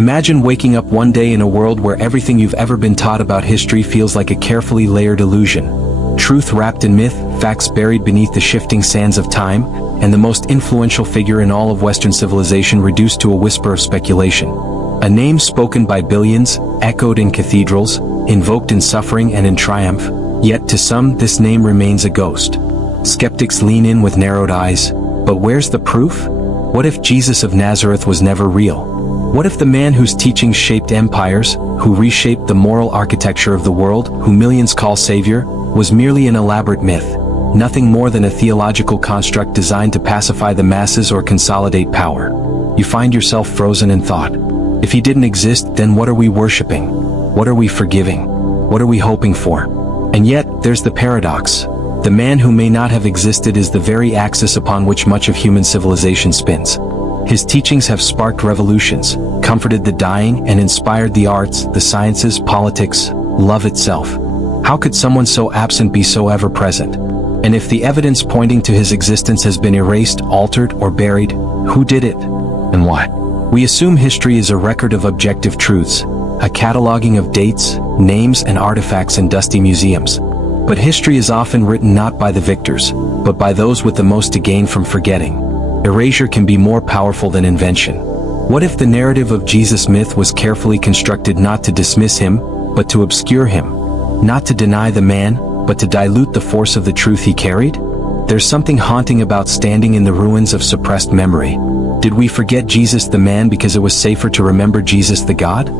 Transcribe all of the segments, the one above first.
Imagine waking up one day in a world where everything you've ever been taught about history feels like a carefully layered illusion. Truth wrapped in myth, facts buried beneath the shifting sands of time, and the most influential figure in all of Western civilization reduced to a whisper of speculation. A name spoken by billions, echoed in cathedrals, invoked in suffering and in triumph, yet to some this name remains a ghost. Skeptics lean in with narrowed eyes, but where's the proof? What if Jesus of Nazareth was never real? What if the man whose teachings shaped empires, who reshaped the moral architecture of the world, who millions call Savior, was merely an elaborate myth, nothing more than a theological construct designed to pacify the masses or consolidate power? You find yourself frozen in thought. If he didn't exist, then what are we worshiping? What are we forgiving? What are we hoping for? And yet, there's the paradox. The man who may not have existed is the very axis upon which much of human civilization spins. His teachings have sparked revolutions, comforted the dying, and inspired the arts, the sciences, politics, love itself. How could someone so absent be so ever-present? And if the evidence pointing to his existence has been erased, altered, or buried, who did it? And why? We assume history is a record of objective truths, a cataloging of dates, names, and artifacts in dusty museums. But history is often written not by the victors, but by those with the most to gain from forgetting. Erasure can be more powerful than invention. What if the narrative of Jesus' myth was carefully constructed not to dismiss him, but to obscure him? Not to deny the man, but to dilute the force of the truth he carried? There's something haunting about standing in the ruins of suppressed memory. Did we forget Jesus the man because it was safer to remember Jesus the God?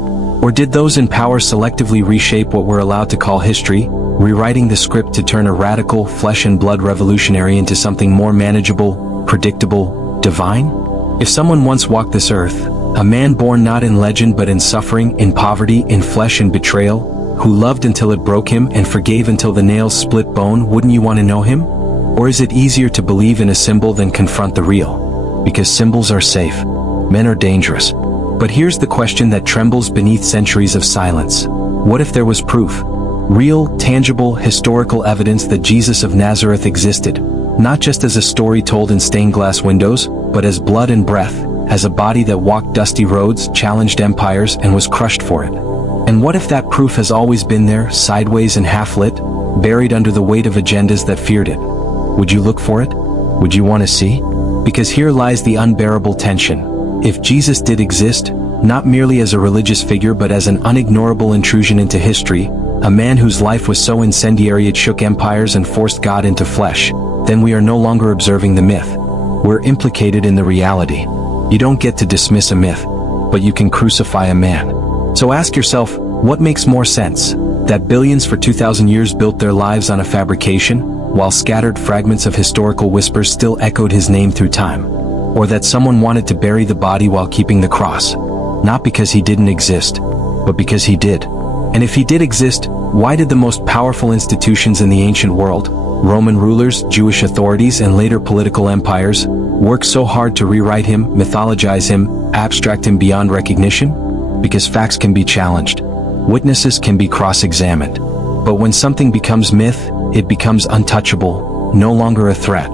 Or did those in power selectively reshape what we're allowed to call history, rewriting the script to turn a radical, flesh-and-blood revolutionary into something more manageable, predictable, divine? If someone once walked this earth, a man born not in legend but in suffering, in poverty, in flesh and betrayal, who loved until it broke him and forgave until the nails split bone, wouldn't you want to know him? Or is it easier to believe in a symbol than confront the real? Because symbols are safe, men are dangerous. But here's the question that trembles beneath centuries of silence. What if there was proof? Real, tangible, historical evidence that Jesus of Nazareth existed, not just as a story told in stained glass windows, but as blood and breath, as a body that walked dusty roads, challenged empires, and was crushed for it. And what if that proof has always been there, sideways and half-lit, buried under the weight of agendas that feared it? Would you look for it? Would you want to see? Because here lies the unbearable tension. If Jesus did exist, not merely as a religious figure but as an unignorable intrusion into history, a man whose life was so incendiary it shook empires and forced God into flesh, then we are no longer observing the myth. We're implicated in the reality. You don't get to dismiss a myth, but you can crucify a man. So ask yourself, what makes more sense? That billions for 2,000 years built their lives on a fabrication, while scattered fragments of historical whispers still echoed his name through time? Or that someone wanted to bury the body while keeping the cross? Not because he didn't exist, but because he did. And if he did exist, why did the most powerful institutions in the ancient world, Roman rulers, Jewish authorities, and later political empires, work so hard to rewrite him, mythologize him, abstract him beyond recognition? Because facts can be challenged. Witnesses can be cross-examined. But when something becomes myth, it becomes untouchable, no longer a threat.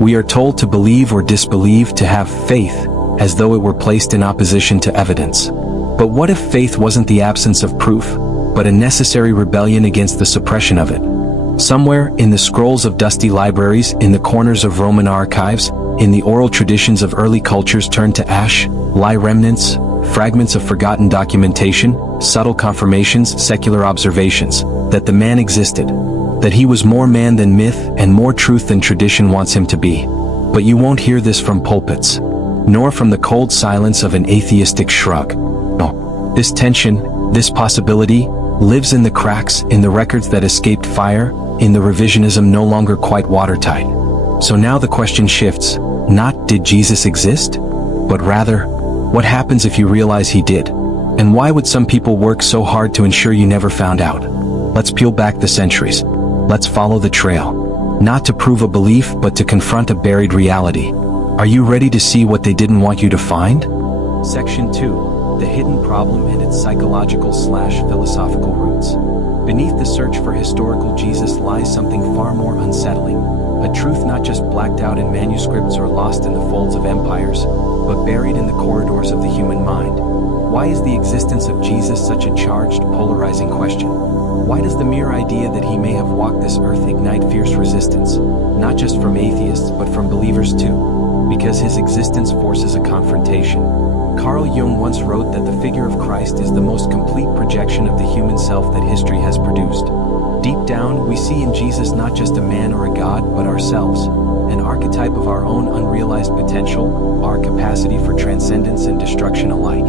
We are told to believe or disbelieve, to have faith, as though it were placed in opposition to evidence. But what if faith wasn't the absence of proof, but a necessary rebellion against the suppression of it? Somewhere, in the scrolls of dusty libraries, in the corners of Roman archives, in the oral traditions of early cultures turned to ash, lie remnants, fragments of forgotten documentation, subtle confirmations, secular observations, that the man existed, that he was more man than myth and more truth than tradition wants him to be. But you won't hear this from pulpits, nor from the cold silence of an atheistic shrug. No, this tension, this possibility, lives in the cracks, in the records that escaped fire, in the revisionism no longer quite watertight. So now the question shifts, not did Jesus exist, but rather, what happens if you realize he did? And why would some people work so hard to ensure you never found out? Let's peel back the centuries. Let's follow the trail. Not to prove a belief, but to confront a buried reality. Are you ready to see what they didn't want you to find? Section 2. The hidden problem and its psychological/philosophical roots. Beneath the search for historical Jesus lies something far more unsettling. A truth not just blacked out in manuscripts or lost in the folds of empires, but buried in the corridors of the human mind. Why is the existence of Jesus such a charged, polarizing question? Why does the mere idea that he may have walked this earth ignite fierce resistance, not just from atheists but from believers too? Because his existence forces a confrontation. Carl Jung once wrote that the figure of Christ is the most complete projection of the human self that history has produced. Deep down, we see in Jesus not just a man or a god, but ourselves, an archetype of our own unrealized potential, our capacity for transcendence and destruction alike.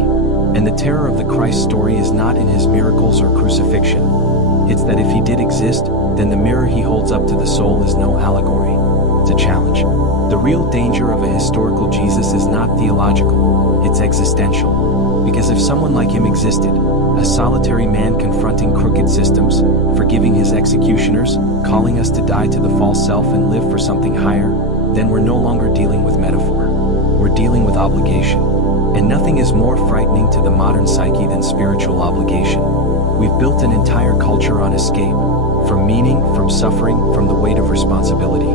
And the terror of the Christ story is not in his miracles or crucifixion. It's that if he did exist, then the mirror he holds up to the soul is no allegory. It's a challenge. The real danger of a historical Jesus is not theological, it's existential. Because if someone like him existed, a solitary man confronting crooked systems, forgiving his executioners, calling us to die to the false self and live for something higher, then we're no longer dealing with metaphor. We're dealing with obligation. And nothing is more frightening to the modern psyche than spiritual obligation. We've built an entire culture on escape, from meaning, from suffering, from the weight of responsibility.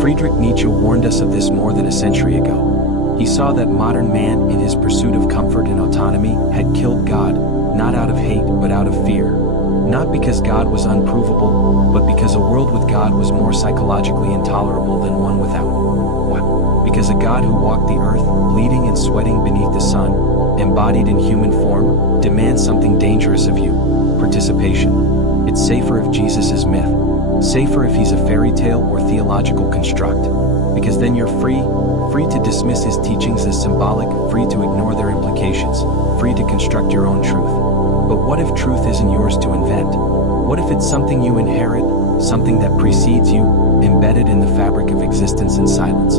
Friedrich Nietzsche warned us of this more than a century ago. He saw that modern man, in his pursuit of comfort and autonomy, had killed God, not out of hate but out of fear. Not because God was unprovable, but because a world with God was more psychologically intolerable than one without. What? Because a God who walked the earth, bleeding and sweating beneath the sun, embodied in human form, demands something dangerous of you: participation. It's safer if Jesus is myth. Safer if he's a fairy tale or theological construct. Because then you're free to dismiss his teachings as symbolic, free to ignore their implications, free to construct your own truth. But what if truth isn't yours to invent? What if it's something you inherit, something that precedes you, embedded in the fabric of existence in silence?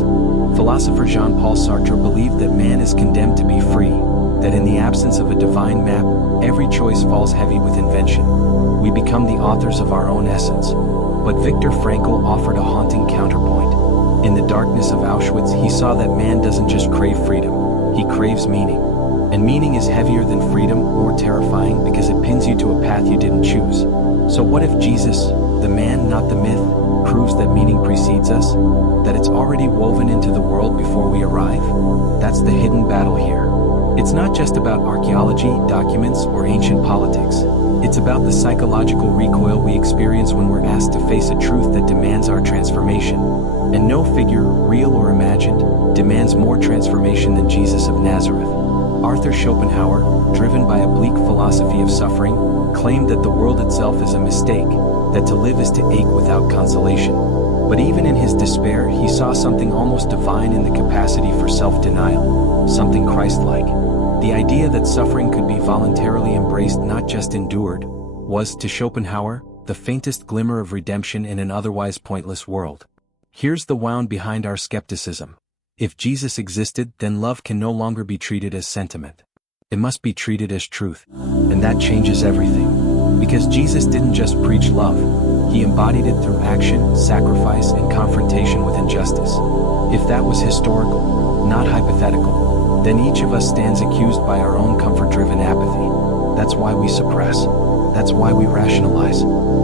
Philosopher Jean-Paul Sartre believed that man is condemned to be free, that in the absence of a divine map, every choice falls heavy with invention. We become the authors of our own essence. But Viktor Frankl offered a haunting counterpoint. In the darkness of Auschwitz, he saw that man doesn't just crave freedom, he craves meaning. And meaning is heavier than freedom, more terrifying, because it pins you to a path you didn't choose. So what if Jesus, the man, not the myth, proves that meaning precedes us? That it's already woven into the world before we arrive? That's the hidden battle here. It's not just about archaeology, documents, or ancient politics. It's about the psychological recoil we experience when we're asked to face a truth that demands our transformation. And no figure, real or imagined, demands more transformation than Jesus of Nazareth. Arthur Schopenhauer, driven by a bleak philosophy of suffering, claimed that the world itself is a mistake, that to live is to ache without consolation. But even in his despair, he saw something almost divine in the capacity for self-denial, something Christ-like. The idea that suffering could be voluntarily embraced, not just endured, was, to Schopenhauer, the faintest glimmer of redemption in an otherwise pointless world. Here's the wound behind our skepticism. If Jesus existed, then love can no longer be treated as sentiment. It must be treated as truth. And that changes everything. Because Jesus didn't just preach love, he embodied it through action, sacrifice, and confrontation with injustice. If that was historical, not hypothetical, then each of us stands accused by our own comfort-driven apathy. That's why we suppress. That's why we rationalize.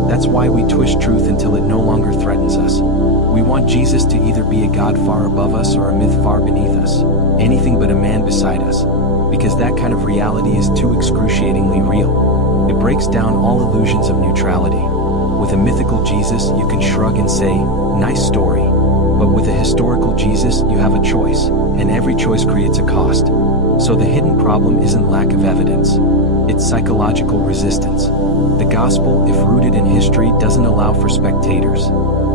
That's why we twist truth until it no longer threatens us. We want Jesus to either be a God far above us or a myth far beneath us, anything but a man beside us, because that kind of reality is too excruciatingly real. It breaks down all illusions of neutrality. With a mythical Jesus, you can shrug and say, nice story. But with a historical Jesus, you have a choice, and every choice creates a cost. So the hidden problem isn't lack of evidence. It's psychological resistance. The gospel, if rooted in history, doesn't allow for spectators.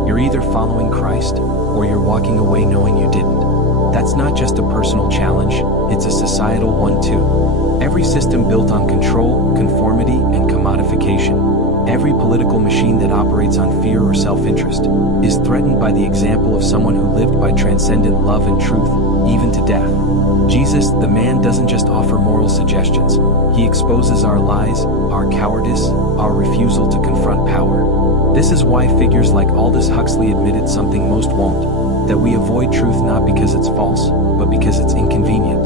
You're either following Christ, or you're walking away knowing you didn't. That's not just a personal challenge, it's a societal one too. Every system built on control, conformity, and commodification, every political machine that operates on fear or self-interest, is threatened by the example of someone who lived by transcendent love and truth, even to death. Jesus, the man, doesn't just offer moral suggestions. He exposes our lies, our cowardice, our refusal to confront power. This is why figures like Aldous Huxley admitted something most won't, that we avoid truth not because it's false, but because it's inconvenient.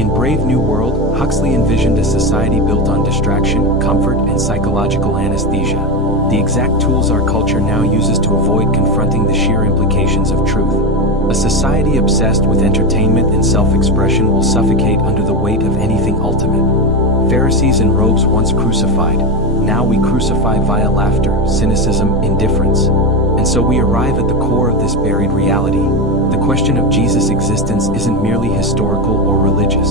In Brave New World, Huxley envisioned a society built on distraction, comfort, and psychological anesthesia, the exact tools our culture now uses to avoid confronting the sheer implications of truth. A society obsessed with entertainment and self-expression will suffocate under the weight of anything ultimate. Pharisees in robes once crucified. Now we crucify via laughter, cynicism, indifference. And so we arrive at the core of this buried reality. The question of Jesus' existence isn't merely historical or religious.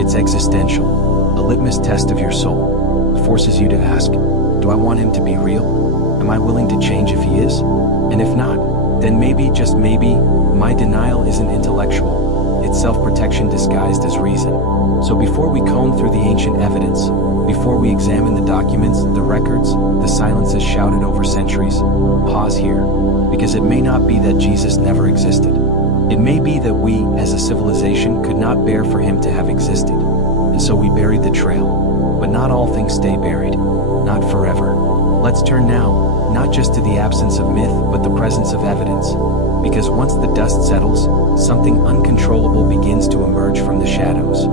It's existential, a litmus test of your soul. It forces you to ask, do I want him to be real? Am I willing to change if he is? And if not, then maybe, just maybe, my denial isn't intellectual. It's self-protection disguised as reason. So before we comb through the ancient evidence, before we examine the documents, the records, the silences shouted over centuries, pause here, because it may not be that Jesus never existed. It may be that we, as a civilization, could not bear for him to have existed, and so we buried the trail. But not all things stay buried, not forever. Let's turn now, not just to the absence of myth, but the presence of evidence. Because once the dust settles, something uncontrollable begins to emerge from the shadows.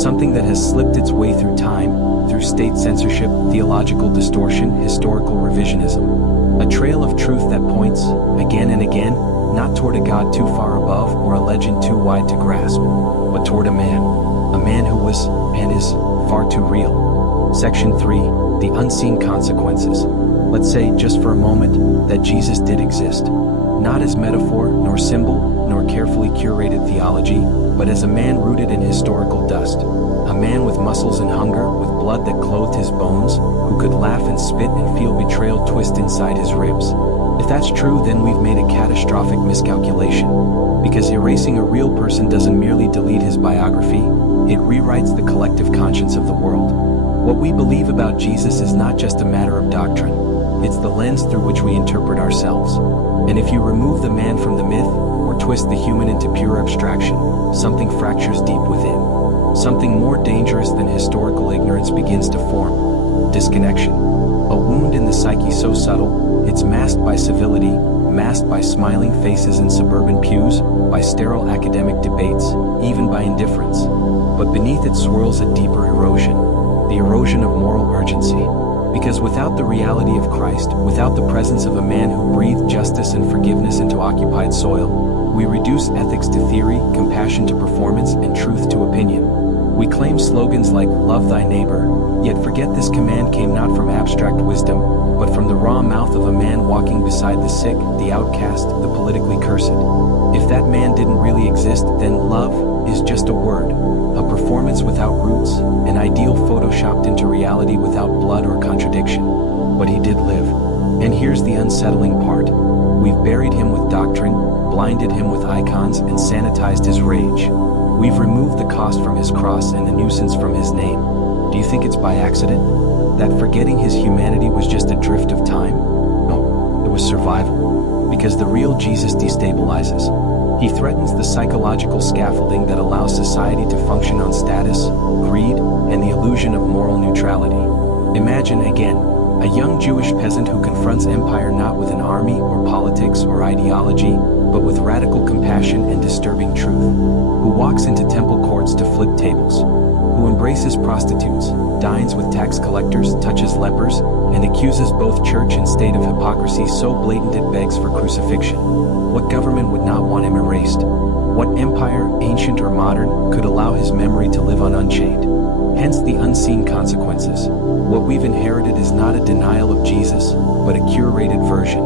Something that has slipped its way through time, through state censorship, theological distortion, historical revisionism. A trail of truth that points, again and again, not toward a God too far above or a legend too wide to grasp, but toward a man who was, and is, far too real. Section 3, the unseen consequences. Let's say, just for a moment, that Jesus did exist. Not as metaphor, nor symbol, nor carefully curated theology, but as a man rooted in historical dust. A man with muscles and hunger, with blood that clothed his bones, who could laugh and spit and feel betrayal twist inside his ribs. If that's true, then we've made a catastrophic miscalculation. Because erasing a real person doesn't merely delete his biography, it rewrites the collective conscience of the world. What we believe about Jesus is not just a matter of doctrine. It's the lens through which we interpret ourselves. And if you remove the man from the myth, or twist the human into pure abstraction, something fractures deep within. Something more dangerous than historical ignorance begins to form. Disconnection. A wound in the psyche so subtle, it's masked by civility, masked by smiling faces in suburban pews, by sterile academic debates, even by indifference. But beneath it swirls a deeper erosion, the erosion of moral urgency. Because without the reality of Christ, without the presence of a man who breathed justice and forgiveness into occupied soil, we reduce ethics to theory, compassion to performance, and truth to opinion. We claim slogans like "Love thy neighbor," yet forget this command came not from abstract wisdom, but from the raw mouth of a man walking beside the sick, the outcast, the politically cursed. If that man didn't really exist, then love is just a word, a performance without roots, an ideal photoshopped into reality without blood or contradiction. But he did live. And here's the unsettling part. We've buried him with doctrine, blinded him with icons, and sanitized his rage. We've removed the cost from his cross and the nuisance from his name. Do you think it's by accident? That forgetting his humanity was just a drift of time? No, it was survival. Because the real Jesus destabilizes. He threatens the psychological scaffolding that allows society to function on status, greed, and the illusion of moral neutrality. Imagine, again, a young Jewish peasant who confronts empire not with an army or politics or ideology, but with radical compassion and disturbing truth, who walks into temple courts to flip tables, who embraces prostitutes, dines with tax collectors, touches lepers, and accuses both church and state of hypocrisy so blatant it begs for crucifixion. What government would not want him erased? What empire, ancient or modern, could allow his memory to live on unchained? Hence the unseen consequences. What we've inherited is not a denial of Jesus, but a curated version,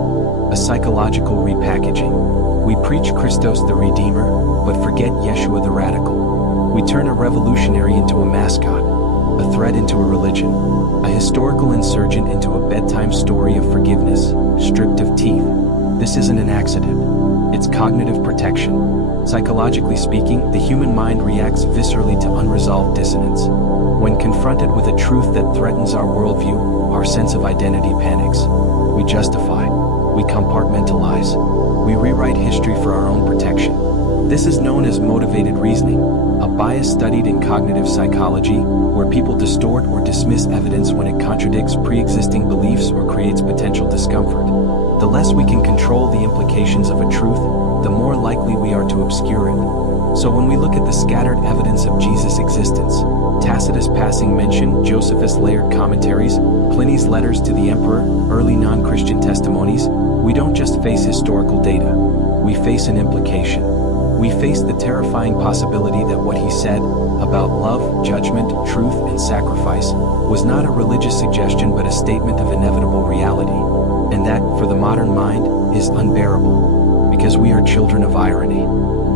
a psychological repackaging. We preach Christos the Redeemer, but forget Yeshua the Radical. We turn a revolutionary into a mascot, a threat into a religion, a historical insurgent into a bedtime story of forgiveness, stripped of teeth. This isn't an accident. It's cognitive protection. Psychologically speaking, the human mind reacts viscerally to unresolved dissonance. When confronted with a truth that threatens our worldview, our sense of identity panics. We justify. We compartmentalize. We rewrite history for our own protection. This is known as motivated reasoning, a bias studied in cognitive psychology, where people distort or dismiss evidence when it contradicts pre-existing beliefs or creates potential discomfort. The less we can control the implications of a truth, the more likely we are to obscure it. So when we look at the scattered evidence of Jesus' existence, Tacitus' passing mention, Josephus' layered commentaries, Pliny's letters to the emperor, early non-Christian testimonies, we don't just face historical data, we face an implication. We face the terrifying possibility that what he said about love, judgment, truth, and sacrifice was not a religious suggestion but a statement of inevitable reality, and that, for the modern mind, is unbearable, because we are children of irony.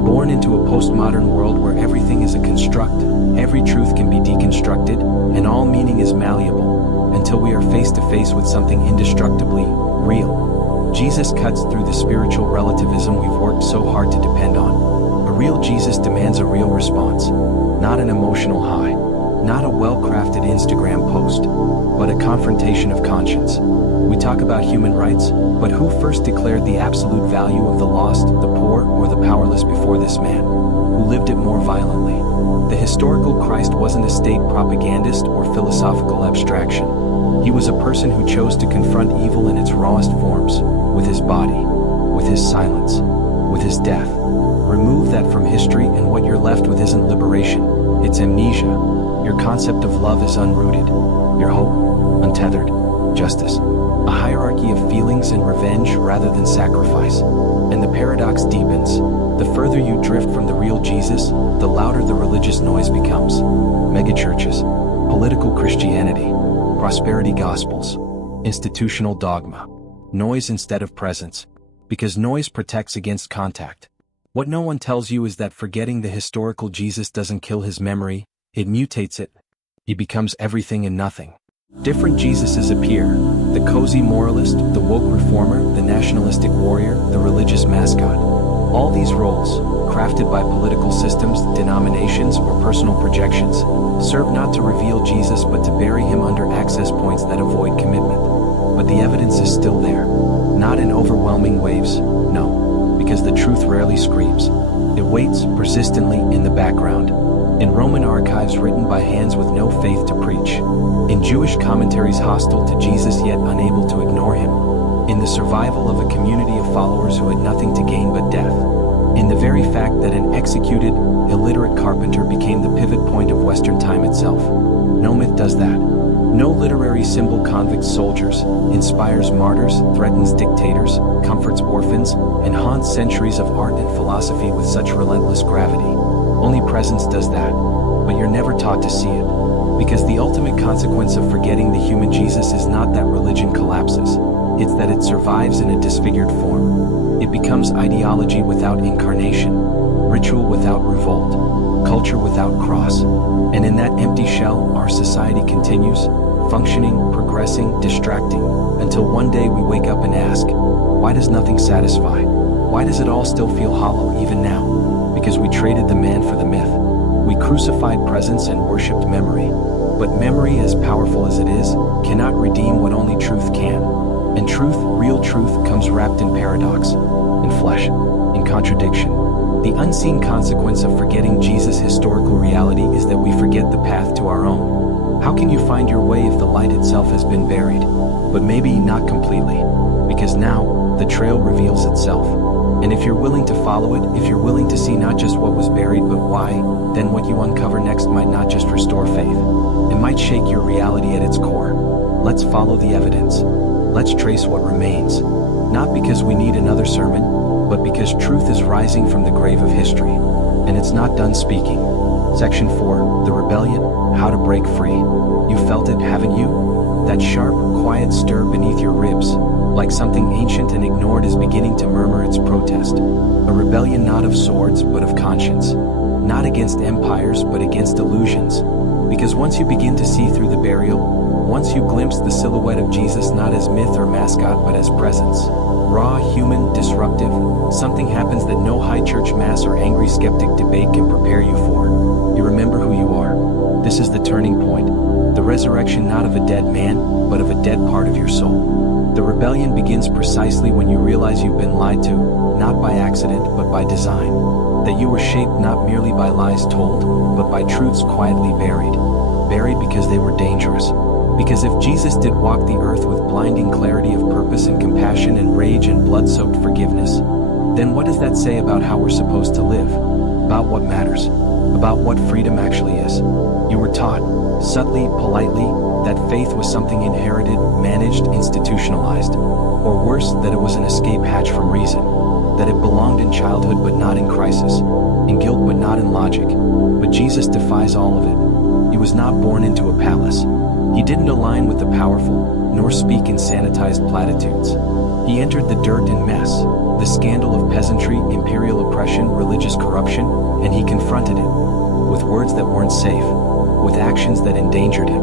Born into a postmodern world where everything is a construct, every truth can be deconstructed, and all meaning is malleable, until we are face to face with something indestructibly real. Jesus cuts through the spiritual relativism we've worked so hard to depend on. A real Jesus demands a real response, not an emotional high, not a well-crafted Instagram post, but a confrontation of conscience. We talk about human rights, but who first declared the absolute value of the lost, the poor, or the powerless before this man, who lived it more violently? The historical Christ wasn't a state propagandist or philosophical abstraction. He was a person who chose to confront evil in its rawest forms, with his body, with his silence, with his death. Remove that from history and what you're left with isn't liberation, it's amnesia. Your concept of love is unrooted, your hope, untethered, justice, a hierarchy of feelings and revenge rather than sacrifice. And the paradox deepens. The further you drift from the real Jesus, the louder the religious noise becomes. Megachurches, political Christianity, prosperity gospels, institutional dogma. Noise instead of presence, because noise protects against contact. What no one tells you is that forgetting the historical Jesus doesn't kill his memory, it mutates it. He becomes everything and nothing. Different Jesuses appear: the cozy moralist, the woke reformer, the nationalistic warrior, the religious mascot. All these roles, crafted by political systems, denominations, or personal projections, serve not to reveal Jesus but to bury him under access points that avoid commitment. But the evidence is still there, not in overwhelming waves, no, because the truth rarely screams. It waits persistently in the background, in Roman archives written by hands with no faith to preach, in Jewish commentaries hostile to Jesus yet unable to ignore him, in the survival of a community of followers who had nothing to gain but death, in the very fact that an executed, illiterate carpenter became the pivot point of Western time itself. No myth does that. No literary symbol convicts soldiers, inspires martyrs, threatens dictators, comforts orphans, and haunts centuries of art and philosophy with such relentless gravity. Only presence does that, but you're never taught to see it. Because the ultimate consequence of forgetting the human Jesus is not that religion collapses, it's that it survives in a disfigured form. It becomes ideology without incarnation, ritual without revolt, culture without cross. And in that empty shell, our society continues, functioning, progressing, distracting, until one day we wake up and ask, why does nothing satisfy? Why does it all still feel hollow even now? Because we traded the man for the myth. We crucified presence and worshipped memory. But memory, as powerful as it is, cannot redeem what only truth can. And truth, real truth, comes wrapped in paradox, in flesh, in contradiction. The unseen consequence of forgetting Jesus' historical reality is that we forget the path to our own. How can you find your way if the light itself has been buried? But maybe not completely, because now the trail reveals itself. And if you're willing to follow it, if you're willing to see not just what was buried but why, then what you uncover next might not just restore faith. It might shake your reality at its core. Let's follow the evidence. Let's trace what remains. Not because we need another sermon, but because truth is rising from the grave of history. And it's not done speaking. Section 4, The Rebellion, How to Break Free. You felt it, haven't you? That sharp, quiet stir beneath your ribs, like something ancient and ignored is beginning to murmur its protest. A rebellion not of swords, but of conscience. Not against empires, but against illusions. Because once you begin to see through the burial, once you glimpse the silhouette of Jesus not as myth or mascot but as presence, raw, human, disruptive, something happens that no high church mass or angry skeptic debate can prepare you for. You remember who you are. This is the turning point. The resurrection not of a dead man, but of a dead part of your soul. The rebellion begins precisely when you realize you've been lied to, not by accident, but by design. That you were shaped not merely by lies told, but by truths quietly buried. Buried because they were dangerous. Because if Jesus did walk the earth with blinding clarity of purpose and compassion and rage and blood-soaked forgiveness, then what does that say about how we're supposed to live? About what matters? About what freedom actually is? You were taught, subtly, politely, that faith was something inherited, managed, institutionalized. Or worse, that it was an escape hatch from reason. that it belonged in childhood but not in crisis, in guilt but not in logic. But Jesus defies all of it. He was not born into a palace. He didn't align with the powerful, nor speak in sanitized platitudes. He entered the dirt and mess, the scandal of peasantry, imperial oppression, religious corruption, and he confronted it, with words that weren't safe, with actions that endangered him,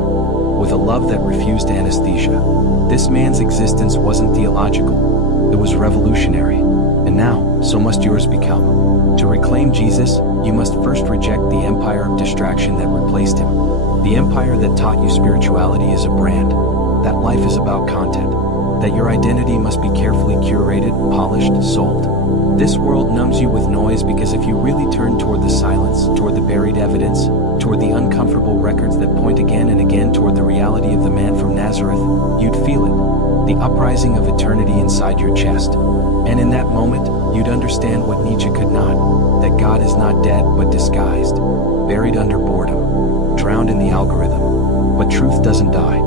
with a love that refused anesthesia. This man's existence wasn't theological, it was revolutionary. And now, so must yours become. To reclaim Jesus, you must first reject the empire of distraction that replaced him. The empire that taught you spirituality is a brand, that life is about content, that your identity must be carefully curated, polished, sold. This world numbs you with noise because if you really turn toward the silence, toward the buried evidence, toward the uncomfortable records that point again and again toward the reality of the man from Nazareth, you'd feel it, the uprising of eternity inside your chest. And in that moment, you'd understand what Nietzsche could not, that God is not dead but disguised, buried under boredom, drowned in the algorithm. But truth doesn't die,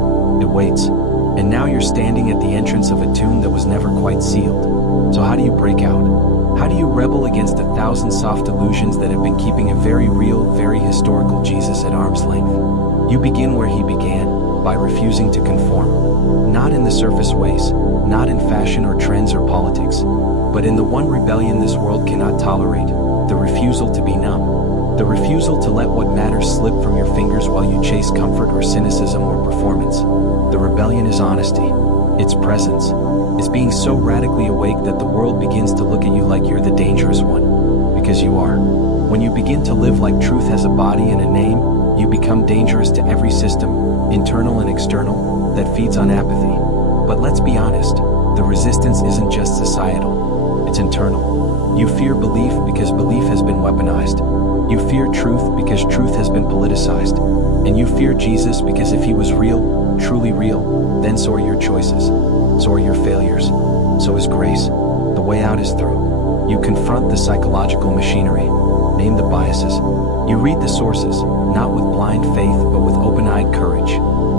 it waits. And now you're standing at the entrance of a tomb that was never quite sealed. So how do you break out? How do you rebel against 1,000 soft illusions that have been keeping a very real, very historical Jesus at arm's length? You begin where he began, by refusing to conform. Not in the surface ways, not in fashion or trends or politics, but in the one rebellion this world cannot tolerate, the refusal to be numb. The refusal to let what matters slip from your fingers while you chase comfort or cynicism or performance. The rebellion is honesty. It's presence. It's being so radically awake that the world begins to look at you like you're the dangerous one. Because you are. When you begin to live like truth has a body and a name, you become dangerous to every system, internal and external, that feeds on apathy. But let's be honest, the resistance isn't just societal. It's internal. You fear belief because belief has been weaponized. You fear truth because truth has been politicized. And you fear Jesus because if he was real, truly real, then so are your choices. So are your failures. So is grace. The way out is through. You confront the psychological machinery. Name the biases. You read the sources, not with blind faith but with open-eyed courage.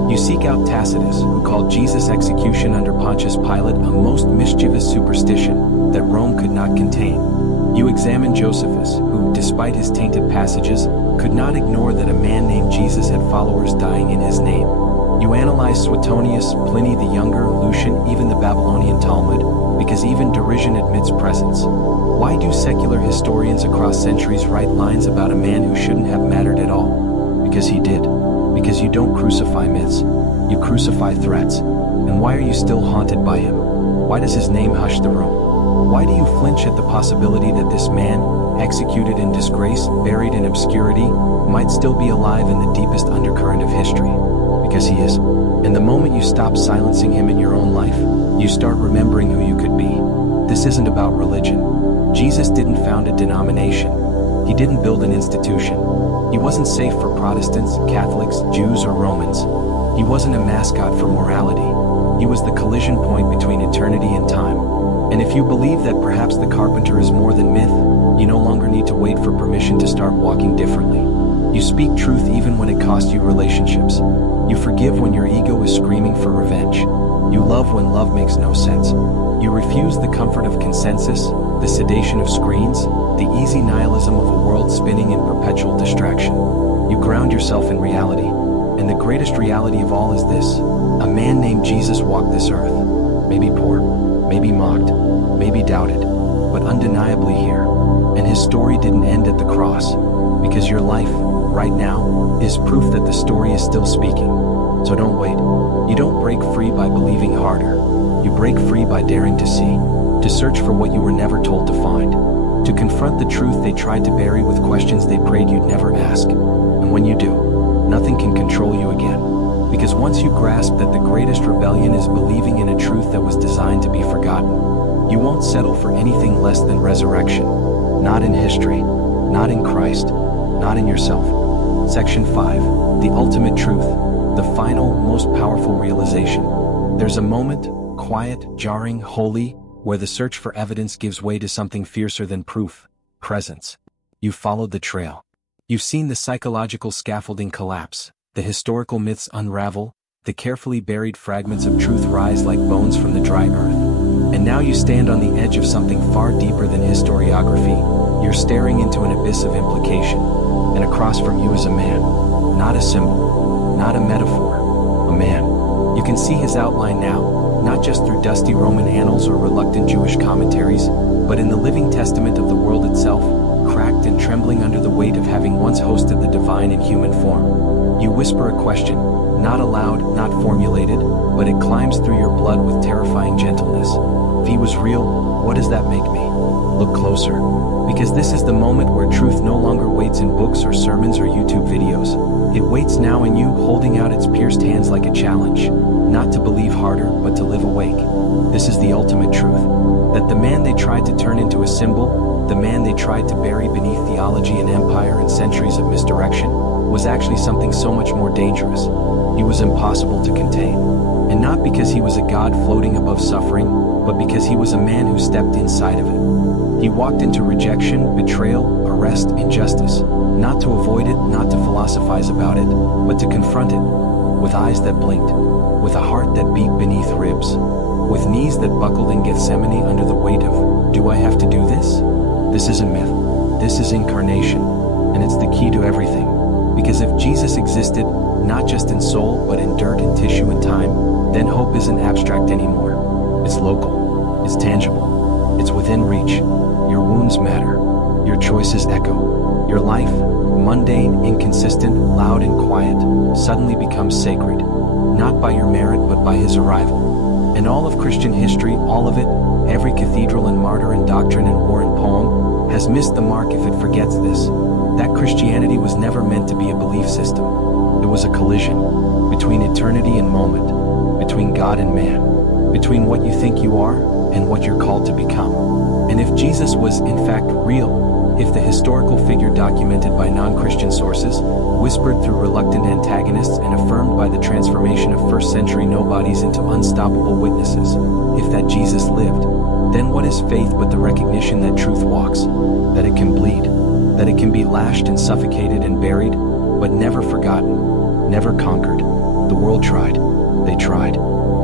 You seek out Tacitus, who called Jesus' execution under Pontius Pilate a most mischievous superstition that Rome could not contain. You examine Josephus, who, despite his tainted passages, could not ignore that a man named Jesus had followers dying in his name. You analyze Suetonius, Pliny the Younger, Lucian, even the Babylonian Talmud, because even derision admits presence. Why do secular historians across centuries write lines about a man who shouldn't have mattered at all? Because he did. Because you don't crucify myths, you crucify threats. And why are you still haunted by him? Why does his name hush the room? Why do you flinch at the possibility that this man, executed in disgrace, buried in obscurity, might still be alive in the deepest undercurrent of history? Because he is. And the moment you stop silencing him in your own life, you start remembering who you could be. This isn't about religion. Jesus didn't found a denomination. He didn't build an institution. He wasn't safe for Protestants, Catholics, Jews, or Romans. He wasn't a mascot for morality. He was the collision point between eternity and time. And if you believe that perhaps the carpenter is more than myth, you no longer need to wait for permission to start walking differently. You speak truth even when it costs you relationships. You forgive when your ego is screaming for revenge. You love when love makes no sense. You refuse the comfort of consensus, the sedation of screens, the easy nihilism of a world spinning in perpetual distraction. You ground yourself in reality. And the greatest reality of all is this: a man named Jesus walked this earth. Maybe poor, maybe mocked, maybe doubted, but undeniably here. And his story didn't end at the cross. Because your life, right now, is proof that the story is still speaking. So don't wait. You don't break free by believing harder. You break free by daring to see, to search for what you were never told to find, to confront the truth they tried to bury with questions they prayed you'd never ask. And when you do, nothing can control you again. Because once you grasp that the greatest rebellion is believing in a truth that was designed to be forgotten, you won't settle for anything less than resurrection. Not in history, not in Christ, not in yourself. Section 5. The ultimate truth. The final, most powerful realization. There's a moment, quiet, jarring, holy, where the search for evidence gives way to something fiercer than proof: presence. You've followed the trail. You've seen the psychological scaffolding collapse, the historical myths unravel, the carefully buried fragments of truth rise like bones from the dry earth. And And now you stand on the edge of something far deeper than historiography. You're staring into an abyss of implication. And across from you is a man. Not a symbol, not a metaphor, a man. You can see his outline now, not just through dusty Roman annals or reluctant Jewish commentaries, but in the living testament of the world itself, cracked and trembling under the weight of having once hosted the divine in human form. You whisper a question, not aloud, not formulated, but it climbs through your blood with terrifying gentleness. If he was real, what does that make me? Look closer. Because this is the moment where truth no longer waits in books or sermons or YouTube videos. It waits now in you, holding out its pierced hands like a challenge. Not to believe harder, but to live awake. This is the ultimate truth. That the man they tried to turn into a symbol, the man they tried to bury beneath theology and empire and centuries of misdirection, was actually something so much more dangerous. He was impossible to contain. And not because he was a god floating above suffering, but because he was a man who stepped inside of it. He walked into rejection, betrayal, arrest, injustice, not to avoid it, not to philosophize about it, but to confront it, with eyes that blinked, with a heart that beat beneath ribs, with knees that buckled in Gethsemane under the weight of, do I have to do this? This isn't myth, this is incarnation, and it's the key to everything. Because if Jesus existed, not just in soul, but in dirt and tissue and time, then hope isn't abstract anymore. It's local, it's tangible, it's within reach. Your wounds matter, your choices echo. Your life, mundane, inconsistent, loud and quiet, suddenly becomes sacred, not by your merit but by his arrival. And all of Christian history, all of it, every cathedral and martyr and doctrine and war and poem, has missed the mark if it forgets this. That Christianity was never meant to be a belief system. It was a collision between eternity and moment, between God and man, between what you think you are and what you're called to become. And if Jesus was in fact real, if the historical figure documented by non-Christian sources, whispered through reluctant antagonists and affirmed by the transformation of first-century nobodies into unstoppable witnesses, if that Jesus lived, then what is faith but the recognition that truth walks, that it can bleed, that it can be lashed and suffocated and buried, but never forgotten, never conquered. The world tried. They tried.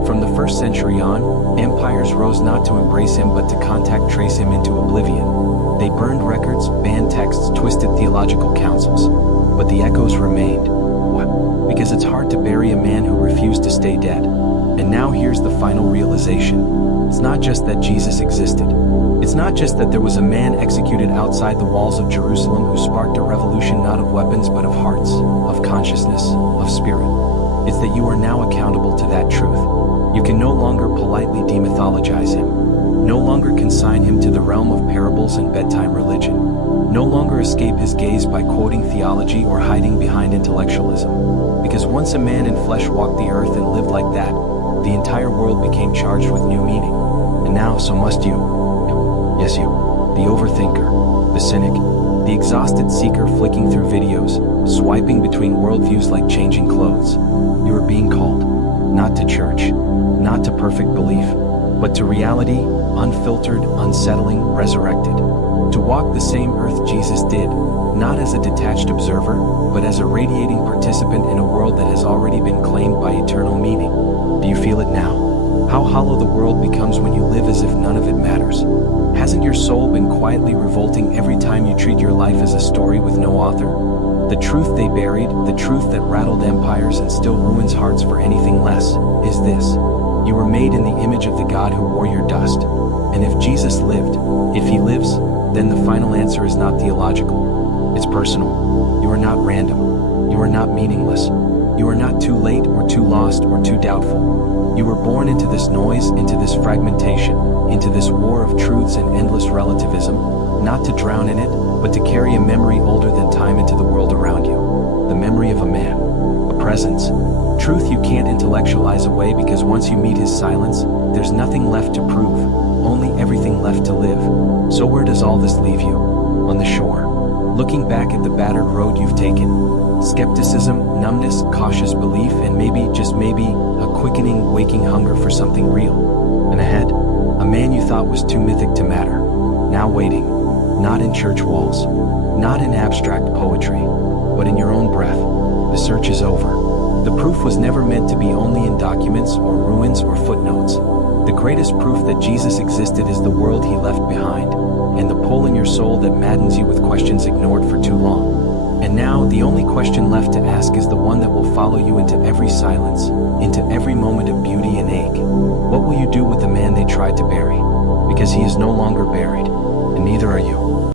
From the first century on, empires rose not to embrace him but to contact trace him into oblivion. They burned records, banned texts, twisted theological councils. But the echoes remained. What? Because it's hard to bury a man who refused to stay dead. And now here's the final realization. It's not just that Jesus existed. It's not just that there was a man executed outside the walls of Jerusalem who sparked a revolution not of weapons but of hearts, of consciousness, of spirit. It's that you are now accountable to that truth. You can no longer politely demythologize him, no longer consign him to the realm of parables and bedtime religion, no longer escape his gaze by quoting theology or hiding behind intellectualism. Because once a man in flesh walked the earth and lived like that, the entire world became charged with new meaning. And now, so must you. Yes, you, the overthinker, the cynic, the exhausted seeker flicking through videos, swiping between worldviews like changing clothes. You are being called, not to church, not to perfect belief, but to reality, unfiltered, unsettling, resurrected. To walk the same earth Jesus did, not as a detached observer, but as a radiating participant in a world that has already been claimed by eternal meaning. Do you feel it now? How hollow the world becomes when you live as if none of it matters. Hasn't your soul been quietly revolting every time you treat your life as a story with no author? The truth they buried, the truth that rattled empires and still ruins hearts for anything less, is this. You were made in the image of the God who wore your dust. And if Jesus lived, if he lives, then the final answer is not theological. It's personal. You are not random. You are not meaningless. You are not too late or too lost or too doubtful. You were born into this noise, into this fragmentation, into this war of truths and endless relativism, not to drown in it, but to carry a memory older than time into the world around you. The memory of a man, a presence, truth you can't intellectualize away because once you meet his silence, there's nothing left to prove, only everything left to live. So where does all this leave you? On the shore, looking back at the battered road you've taken. Skepticism, numbness, cautious belief, and maybe, just maybe, a quickening, waking hunger for something real. And ahead, a man you thought was too mythic to matter, now waiting, not in church walls, not in abstract poetry, but in your own breath. The search is over. The proof was never meant to be only in documents. monuments or ruins or footnotes. The greatest proof that Jesus existed is the world he left behind, and the pull in your soul that maddens you with questions ignored for too long. And now, the only question left to ask is the one that will follow you into every silence, into every moment of beauty and ache. What will you do with the man they tried to bury? Because he is no longer buried, and neither are you.